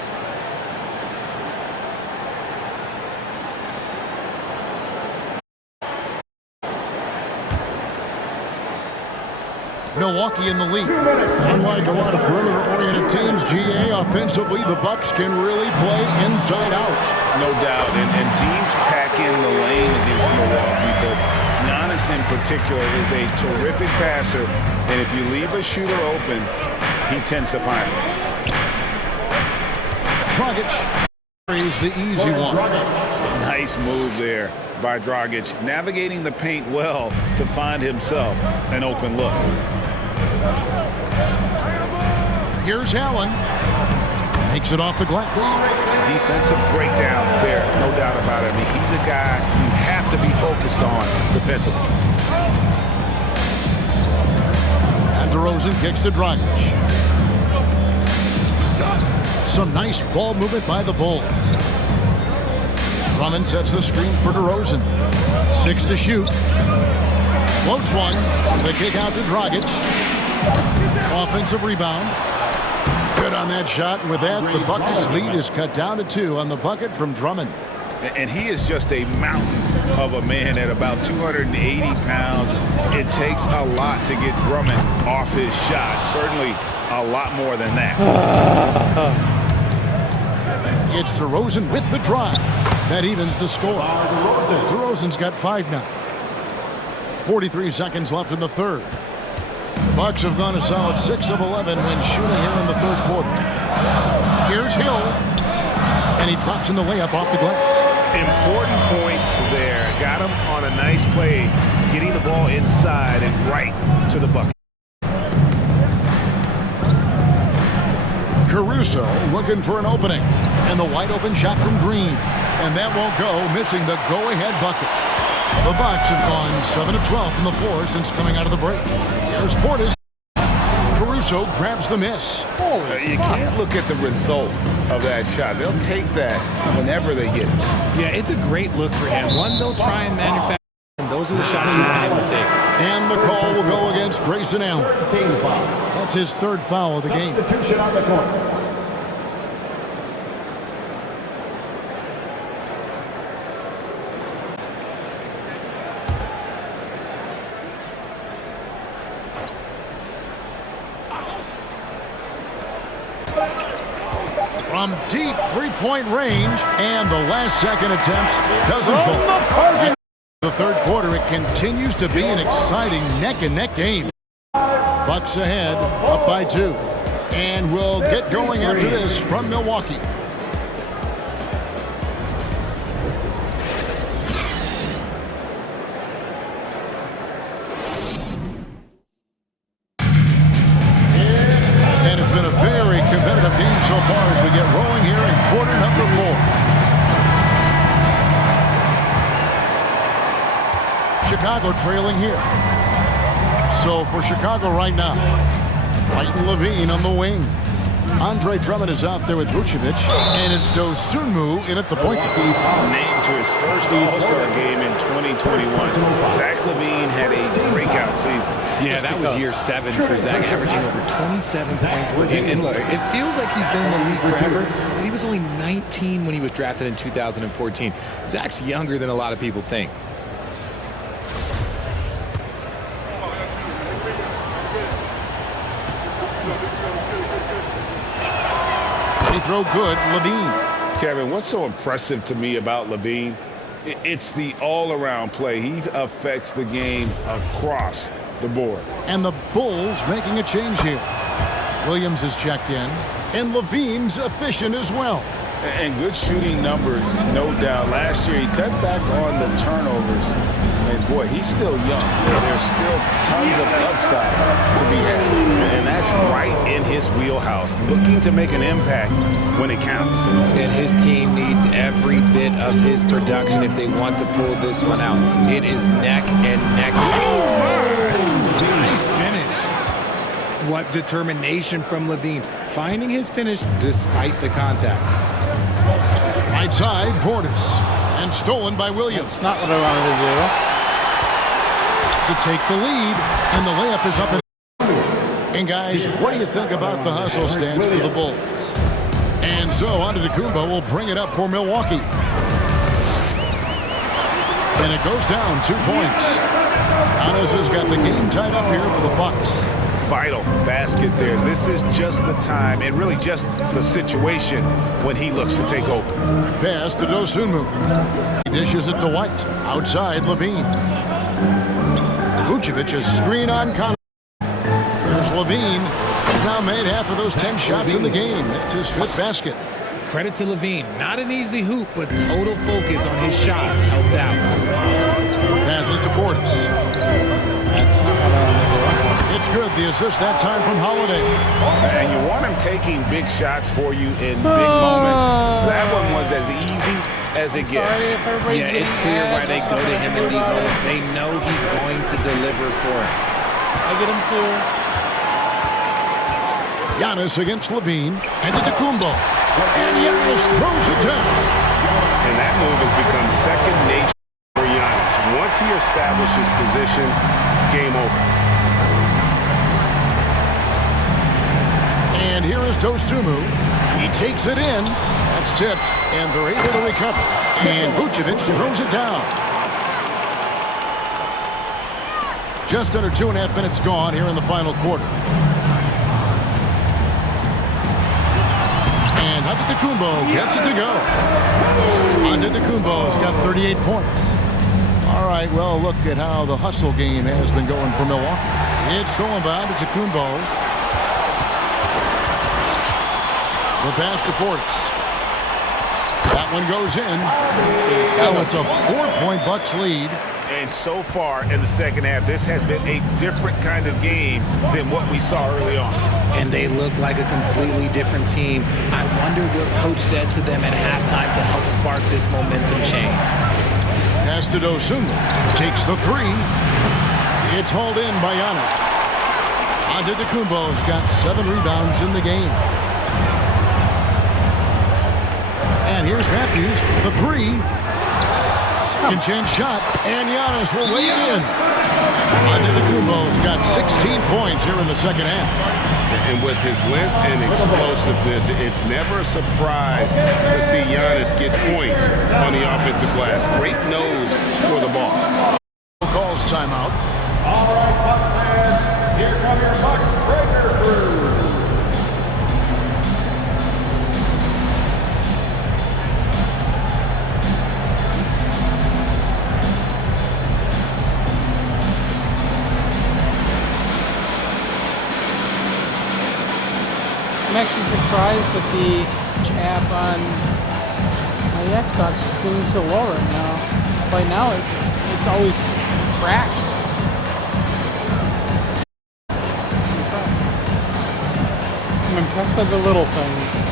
Milwaukee in the lead. Unlike a lot of perimeter-oriented teams, GA, offensively, the Bucks can really play inside out. No doubt, and teams pack in the lane against Milwaukee, but Giannis in particular is a terrific passer, and if you leave a shooter open, he tends to find it. Dragic is the easy one. Nice move there by Dragic, navigating the paint well to find himself an open look. Here's Allen. Makes it off the glass. Defensive breakdown there, no doubt about it. I mean, he's a guy you have to be focused on defensively. And DeRozan kicks to Dragic. Some nice ball movement by the Bulls. Drummond sets the screen for DeRozan. 6 to shoot. Floats one. The kick out to Dragic. Offensive rebound. Good on that shot. And with that, the Bucks' lead is cut down to 2 on the bucket from Drummond. And he is just a mountain of a man at about 280 pounds. It takes a lot to get Drummond off his shot. Certainly a lot more than that. It's DeRozan with the drive. That evens the score. DeRozan's got 5 now. 43 seconds left in the third. The Bucks have gone a solid 6 of 11 when shooting here in the third quarter. Here's Hill. And he drops in the layup off the glass. Important points there. Got him on a nice play, getting the ball inside and right to the bucket. Caruso looking for an opening. And the wide open shot from Green. And that won't go, missing the go-ahead bucket. The Bucks have gone 7 of 12 from the floor since coming out of the break. Here's Portis. Caruso grabs the miss. You can't look at the result of that shot. They'll take that whenever they get it. Yeah, it's a great look for him. One, they'll try and manufacture, and those are the shots you want him to take. And the call will go against Grayson Allen. That's his 3rd foul of the game. Substitution on the court. From deep three-point range, and the last-second attempt doesn't fall. The third quarter, it continues to be an exciting neck-and-neck game. Bucks ahead, up by 2. And we'll get going after this from Milwaukee. And it's been a very competitive game so far as we get rolling here in quarter number 4. Chicago trailing here. So for Chicago right now, White Levine on the wings. Andre Drummond is out there with Vucevic, and it's Dosunmu in at the point guard. Named to his first All-Star game in 2021. Zach LaVine had a breakout season. Yeah, that was year 7 for Zach, averaging over 27 points per game. And look, it feels like he's been in the league forever, but he was only 19 when he was drafted in 2014. Zach's younger than a lot of people think. They throw good, Levine. Kevin, what's so impressive to me about Levine? It's the all-around play. He affects the game across the board. And the Bulls making a change here. Williams is checked in, and Levine's efficient as well. And good shooting numbers, no doubt. Last year, he cut back on the turnovers. And, boy, he's still young. There's still tons of upside to be had. And that's right in his wheelhouse, looking to make an impact when it counts. And his team needs every bit of his production if they want to pull this one out. It is neck and neck. Nice finish. What determination from Levine, finding his finish despite the contact. Right side, Portis. And stolen by Williams. That's not what I wanted to take the lead, and the layup is up. And guys, what do you think about the hustle stance for the Bulls? And so Antetokounmpo will bring it up for Milwaukee. And it goes down 2 points. Giannis has got the game tied up here for the Bucks. Vital basket there. This is just the time and really just the situation when he looks to take over. Pass to Dosunmu. He dishes it to White. Outside, Levine. Vucevic's screen on Connor. There's Levine. He's now made half of those 10 shots in the game. That's his 5th basket. Credit to Levine. Not an easy hoop, but total focus on his shot helped out. Passes to Portis. That's not what I wanted to do. It's good. The assist that time from Holiday. And you want him taking big shots for you in big moments. That one was as easy as it gets. Yeah, it's clear why they go to him in these moments. They know he's going to deliver for it. I get him too. Giannis against Levine. And Antetokounmpo. And Giannis throws it down. And that move has become second nature for Giannis. Once he establishes position, game over. And here is Dosunmu. He takes it in. That's tipped, and they're able to recover. And Vucevic throws it down. Just under 2.5 minutes gone here in the final quarter. And Antetokounmpo gets it to go. Antetokounmpo's got 38 points. All right, well, look at how the hustle game has been going for Milwaukee. It's all about Antetokounmpo. The pass to Portis. That one goes in. So it's a 4-point Bucks lead. And so far in the second half, this has been a different kind of game than what we saw early on. And they look like a completely different team. I wonder what coach said to them at halftime to help spark this momentum change. Pass to Dosunmu. Takes the 3. It's hauled in by Giannis. Antetokounmpo's got 7 rebounds in the game. And here's Matthews for the 3. Second chance shot, and Giannis will lay it in. Antetokounmpo's got 16 points here in the second half. And with his length and explosiveness, it's never a surprise to see Giannis get points on the offensive glass. Great nose for the ball. Calls timeout. All right, Bucks fans, here come your Bucks breaker crew. I'm actually surprised that the app on my Xbox is doing so well right now. By now, it's always crashed. I'm impressed by the little things.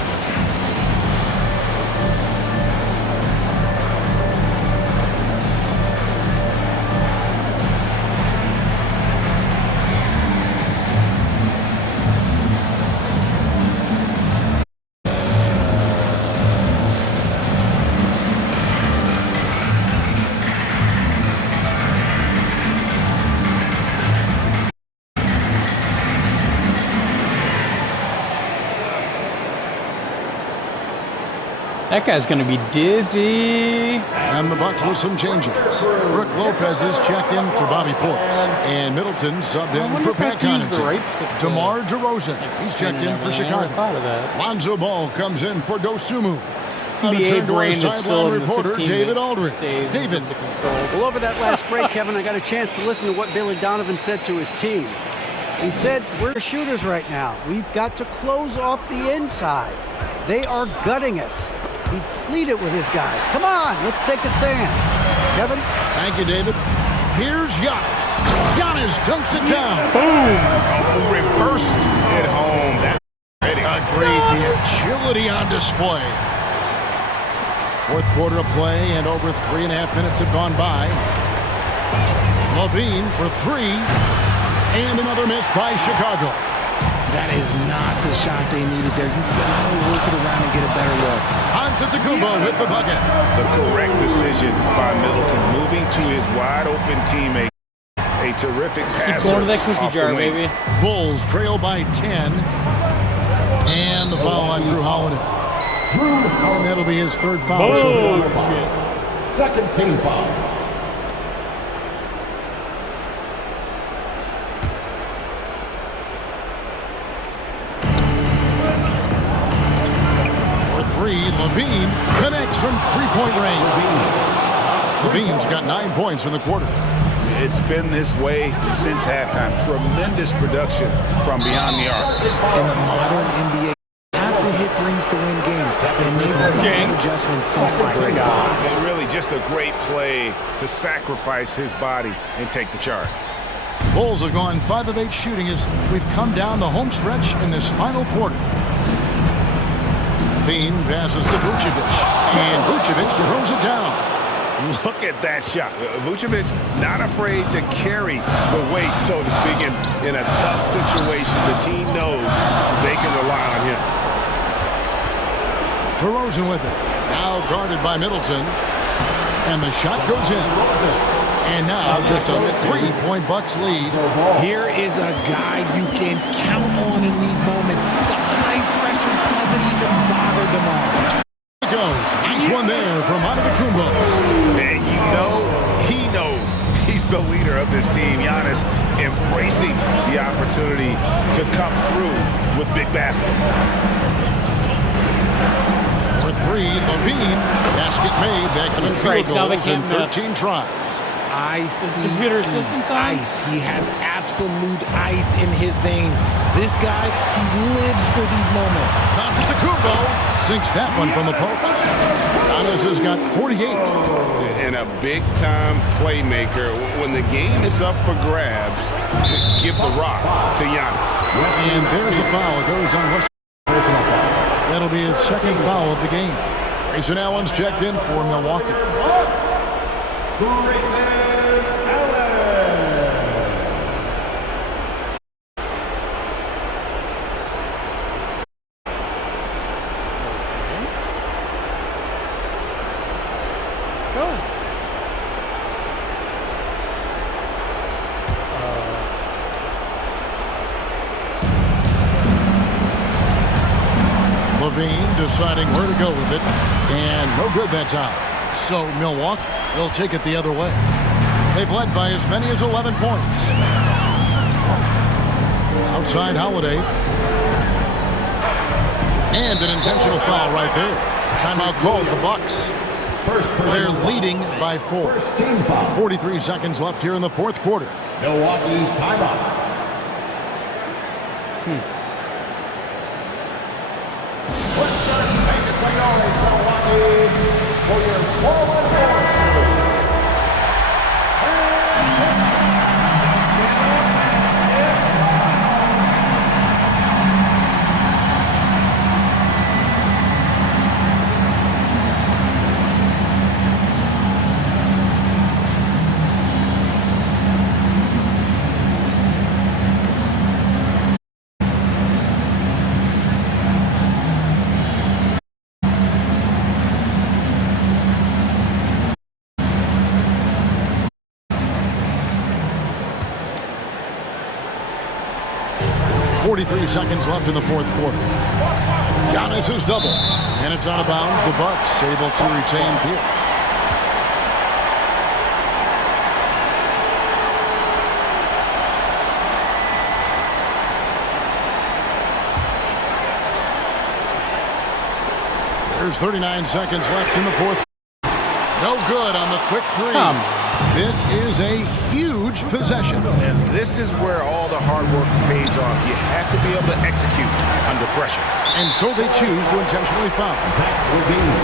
That guy's going to be dizzy. And the Bucks with some changes. Brook Lopez is checked in for Bobby Portis. And Middleton subbed in for Pat Connaughton. DeMar DeRozan, he's checked in for Chicago. Lonzo Ball comes in for Dosunmu. NBA brain is still in the reporter 16 David Aldridge. David. Well, over that last break, Kevin, I got a chance to listen to what Billy Donovan said to his team. He said, we're shooters right now. We've got to close off the inside. They are gutting us. He pleaded with his guys. Come on, let's take a stand. Kevin? Thank you, David. Here's Giannis. Giannis dunks it down. Boom! Oh, reversed it home. That's agreed. The agility on display. Fourth quarter of play, and over 3.5 minutes have gone by. Levine for 3. And another miss by Chicago. That is not the shot they needed there. You gotta work it around and get a better look. Antetokounmpo with the bucket. The correct decision by Middleton, moving to his wide open teammate. A terrific passer. Keep going to that cookie jar, baby. Bulls trail by 10. And the foul on Drew Holiday. And that'll be his third foul. So Second team foul. For three, Levine connects from three-point range. Levine's got 9 points in the quarter. It's been this way since halftime. Tremendous production from beyond the arc. In the modern NBA, you have to hit threes to win games. And they've made that adjustment since the break. And really just a great play to sacrifice his body and take the charge. Bulls have gone 5 of 8 shooting as we've come down the home stretch in this final quarter. Levine passes to Vucevic, and Vucevic throws it down. Look at that shot. Vucevic not afraid to carry the weight, so to speak, in a tough situation. The team knows they can rely on him. DeRozan with it. Now guarded by Middleton. And the shot goes in. And now just a 3-point Bucks lead. Here is a guy you can count on in these moments. The high pressure doesn't even bother them all. Nice one there from Antetokounmpo. And you know, he knows he's the leader of this team. Giannis embracing the opportunity to come through with big baskets. For three, Levine. Basket made. Back to the field goals in 13 tries. I see ice. He has absolute ice in his veins. This guy, he lives for these moments. Antetokounmpo sinks that one from the post. Giannis has got 48. And a big-time playmaker. When the game is up for grabs, give the rock to Giannis. And there's the foul. It goes on West. That'll be his second foul of the game. Grayson Allen's checked in for Milwaukee. Levine deciding where to go with it, and no good that time. So Milwaukee will take it the other way. They've led by as many as 11 points. Outside Holiday. And an intentional foul right there. Timeout called the Bucks. They're leading by 4. 43 seconds left here in the fourth quarter. Milwaukee timeout. For your forward seconds left in the fourth quarter. Giannis is double, and it's out of bounds. The Bucks able to retain here. There's 39 seconds left in the fourth. No good on the quick three. This is a huge possession. And this is where all the hard work pays off. You have to be able to execute under pressure. And so they choose to intentionally foul. Zach Levine.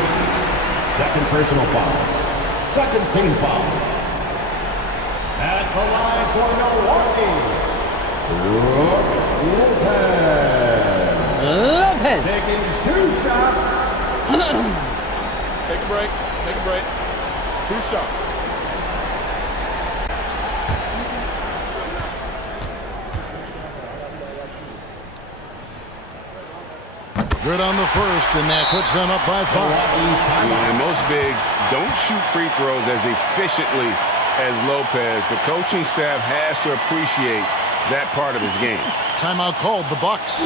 Second personal foul. Second team foul. At the line for Milwaukee, Lopez. Taking 2 shots. Take a break. Take a break. 2 shots. Good on the first, and that puts them up by 5. And most bigs don't shoot free throws as efficiently as Lopez. The coaching staff has to appreciate that part of his game. Timeout called, the Bucks.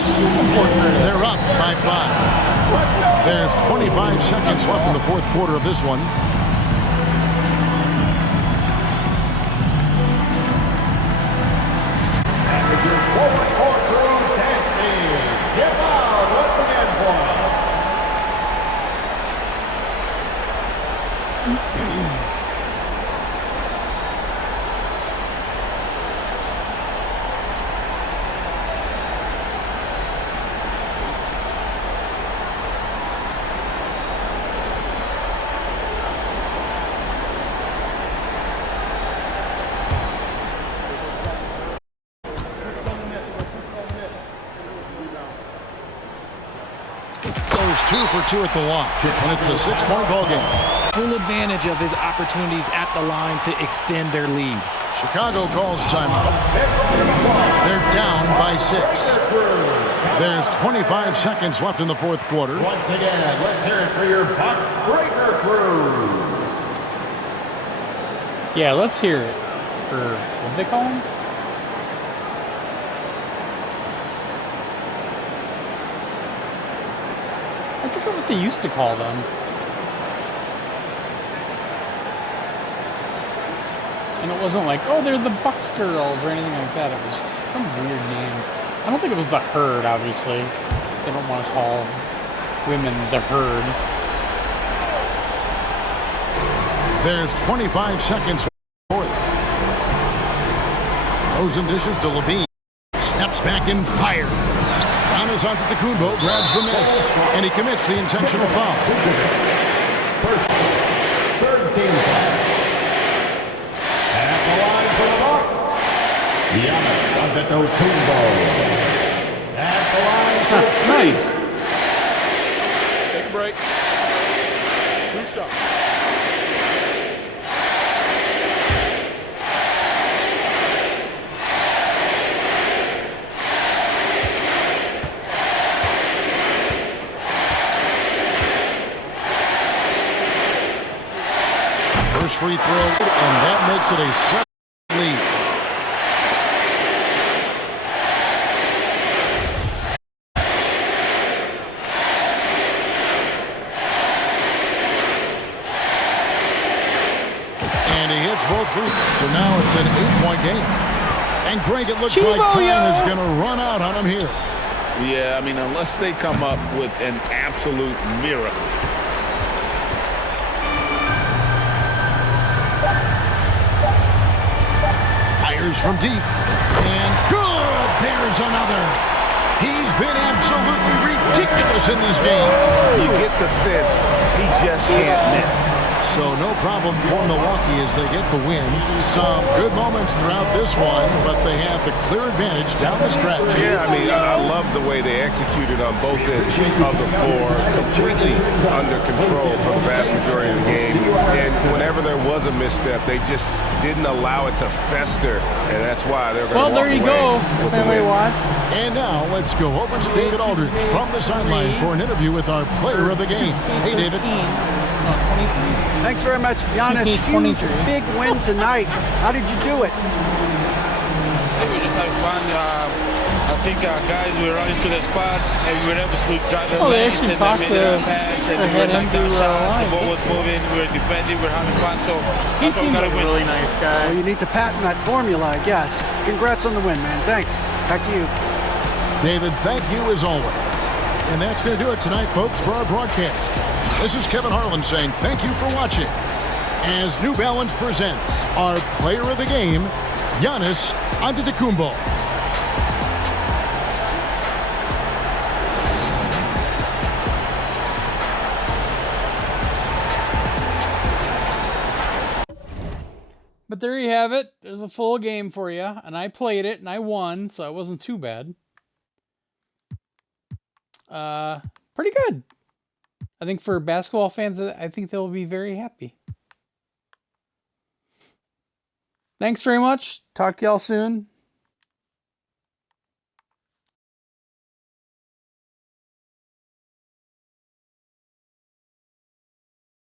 They're up by 5. There's 25 seconds left in the fourth quarter of this one. Goes 2 for 2 at the line, and it's a 6-point ball game. Full advantage of his opportunities at the line to extend their lead. Chicago calls timeout. They're down by 6. There's 25 seconds left in the fourth quarter. Once again, let's hear it for your Bucks Breaker Crew. Yeah, let's hear it for, what do they call him? I forget what they used to call them. And it wasn't like, oh, they're the Bucks girls or anything like that. It was some weird name. I don't think it was the Herd, obviously. They don't want to call women the Herd. There's 25 seconds fourth. Rosen dishes to Levine. Steps back and fires. Giannis Antetokounmpo grabs the miss, and he commits the intentional foul. Third team foul. At the line for the Bucks, Giannis Antetokounmpo. At the line for the Nice. Take a break. 2 shots. First free throw, and that makes it a 7 lead. And he hits both free. So now it's an 8-point game. And Greg, it looks like time is going to run out on him here. Yeah, I mean, unless they come up with an absolute miracle. Fires from deep. And good! There's another. He's been absolutely ridiculous in this game. You get the sense he just can't miss. So no problem for Milwaukee as they get the win. Some good moments throughout this one, but they have the clear advantage down the stretch. Yeah, I mean, I love the way they executed on both ends of the floor, completely under control for the vast majority of the game. And whenever there was a misstep, they just didn't allow it to fester, and that's why they're going to walk away. Well, there you go, family watch. And now let's go over to David Aldridge from the sideline for an interview with our player of the game. Hey, David. Thanks very much, Giannis. Huge, big win tonight. How did you do it? We were just having fun. I think guys were running to their spots and we were able to drive the lanes and then made a pass and we were knocking down shots. The ball was moving. We were defending. We were having fun. So he seems like a really nice guy. Well, you need to patent that formula, I guess. Congrats on the win, man. Thanks. Back to you. David, thank you as always. And that's going to do it tonight, folks, for our broadcast. This is Kevin Harlan saying thank you for watching as New Balance presents our player of the game, Giannis Antetokounmpo. But there you have it. There's a full game for you, and I played it, and I won, so it wasn't too bad. Pretty good. I think for basketball fans, I think they'll be very happy. Thanks very much. Talk to y'all soon.